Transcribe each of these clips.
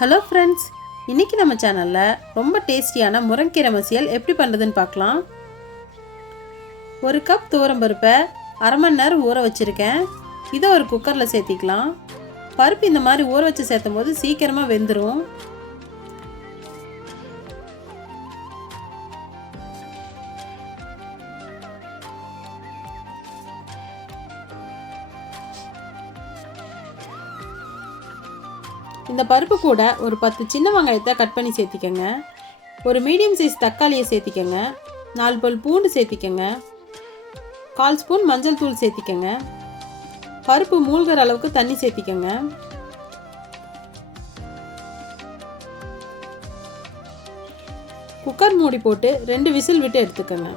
Hello friends, இன்றைக்கி நம்ம சேனலில் ரொம்ப டேஸ்டியான முருங்கீரை மசியல் எப்படி பண்ணுறதுன்னு பார்க்கலாம். ஒரு கப் துவரம்பருப்பை அரை மணி நேரம் ஊற வச்சுருக்கேன். இதை ஒரு குக்கரில் சேர்த்திக்கலாம். பருப்பு இந்த மாதிரி ஊற வச்சு சேர்த்தும் போது சீக்கிரமாக வெந்துடும். இந்த பருப்பு கூட ஒரு 10 சின்ன வெங்காயத்தை கட் பண்ணி சேர்த்திக்கங்க. ஒரு மீடியம் சைஸ் தக்காளியை சேர்த்திக்கங்க. 4 பல் பூண்டு சேர்த்திக்கங்க. 1/4 ஸ்பூன் மஞ்சள் தூள் சேர்த்திக்கங்க. பருப்பு மூழ்கிற அளவுக்கு தண்ணி சேர்த்திக்கங்க. குக்கர் மூடி போட்டு 2 விசில் விட்டு எடுத்துக்கங்க.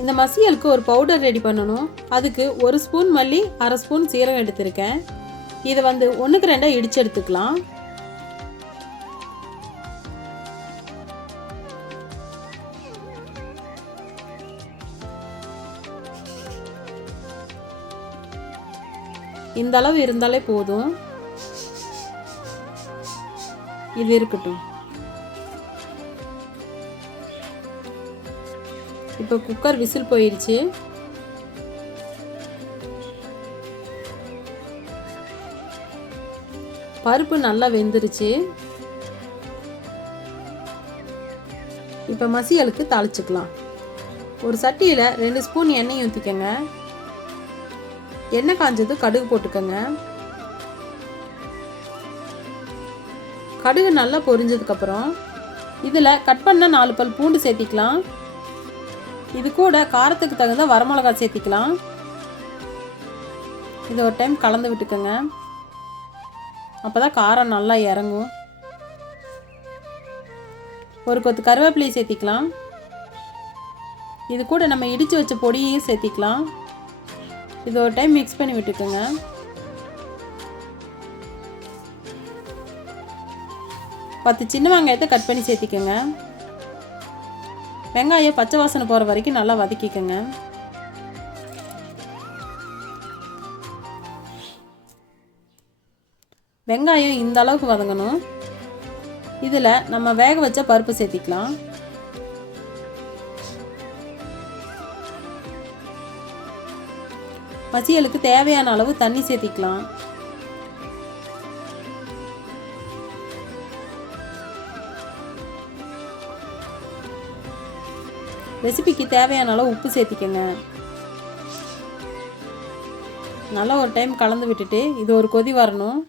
இந்த மசியலுக்கு ஒரு பவுடர் ரெடி பண்ணணும். அதுக்கு 1 ஸ்பூன் மல்லி, அரை ஸ்பூன் சீரகம் எடுத்திருக்கேன். இதை 1க்கு 2 இடிச்சு எடுத்துக்கலாம். இந்த அளவு இருந்தாலே போதும். இது இருக்கட்டும். இப்போ குக்கர் விசில் போயிடுச்சு. பருப்பு நல்லா வெந்துருச்சு. இப்போ மசியலுக்கு தாளிச்சுக்கலாம். ஒரு சட்டியில் 2 ஸ்பூன் எண்ணெய் ஊற்றிக்கங்க. எண்ணெய் காஞ்சது கடுகு போட்டுக்கங்க. கடுகு நல்லா பொரிஞ்சதுக்கப்புறம் இதில் கட் பண்ண 4 பல் பூண்டு சேர்த்திக்கலாம். இது கூட காரத்துக்கு தகுந்த வரமிளகாய் சேர்த்திக்கலாம். இது ஒரு டைம் கலந்து விட்டுக்கோங்க. அப்போ தான் காரம் நல்லா இறங்கும். ஒரு கொத்து கருவேப்பிலையை சேர்த்திக்கலாம். இது கூட நம்ம இடித்து வச்ச பொடியையும் சேர்த்திக்கலாம். இது ஒரு டைம் மிக்ஸ் பண்ணி விட்டுக்கோங்க. பத்து சின்ன வெங்காயத்தை கட் பண்ணி சேர்த்திக்கோங்க. வெங்காயம் பச்சை வாசனை போகிற வரைக்கும் நல்லா வதக்கிக்கோங்க. வெங்காயம் இந்த அளவுக்கு வதங்கணும். இதில் நம்ம வேக வச்ச பருப்பு சேர்த்திக்கலாம். மசியலுக்கு தேவையான அளவு தண்ணி சேர்த்திக்கலாம். ரெசிபிக்கு தேவையான அளவு உப்பு சேர்த்திக்கங்க. நல்லா ஒரு டைம் கலந்து விட்டுட்டு இது ஒரு கொதி வரணும்.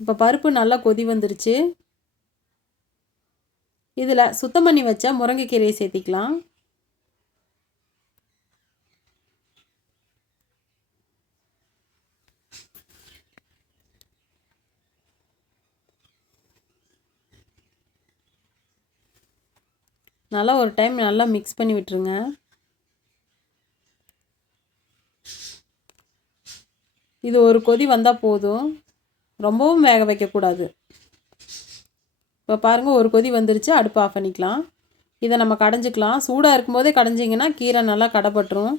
இப்போ பருப்பு நல்லா கொதி வந்துருச்சு. இதில் சுத்தம் பண்ணி வச்ச முருங்கைக்கீரையை சேர்த்திக்கலாம். நல்லா ஒரு டைம் நல்லா மிக்ஸ் பண்ணி விட்டுருங்க. இது ஒரு கொதி வந்தால் போதும். ரொம்பவும் வேக வைக்கக்கூடாது. இப்போ பாருங்கள், ஒரு கொதி வந்துருச்சு. அடுப்பு ஆஃப் பண்ணிக்கலாம். இதை நம்ம கடைஞ்சிக்கலாம். சூடாக இருக்கும்போதே கடைஞ்சிங்கன்னா கீரை நல்லா கடைப்பட்டுரும்.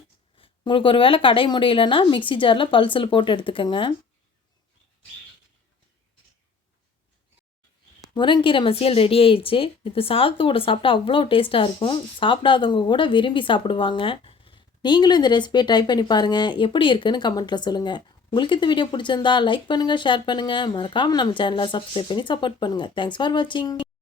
உங்களுக்கு ஒரு வேளை கடை முடியலைன்னா மிக்சி ஜாரில் பல்சில் போட்டு எடுத்துக்கோங்க. முருங்கீரை மசியல் ரெடி ஆயிடுச்சு. இது சாதத்தோடு சாப்பிட்டா அவ்வளோ டேஸ்ட்டாக இருக்கும். சாப்பிடாதவங்க கூட விரும்பி சாப்பிடுவாங்க. நீங்களும் இந்த ரெசிபியை ட்ரை பண்ணி பாருங்கள். எப்படி இருக்குன்னு கமெண்ட்டில் சொல்லுங்கள். உங்களுக்கு இந்த வீடியோ பிடிச்சிருந்தா லைக் பண்ணுங்கள், ஷேர் பண்ணுங்கள். மறக்காமல் நம்ம சேனலை சப்ஸ்கிரைப் பண்ணி சப்போர்ட் பண்ணுங்கள். தேங்க்ஸ் ஃபார் வாட்சிங்.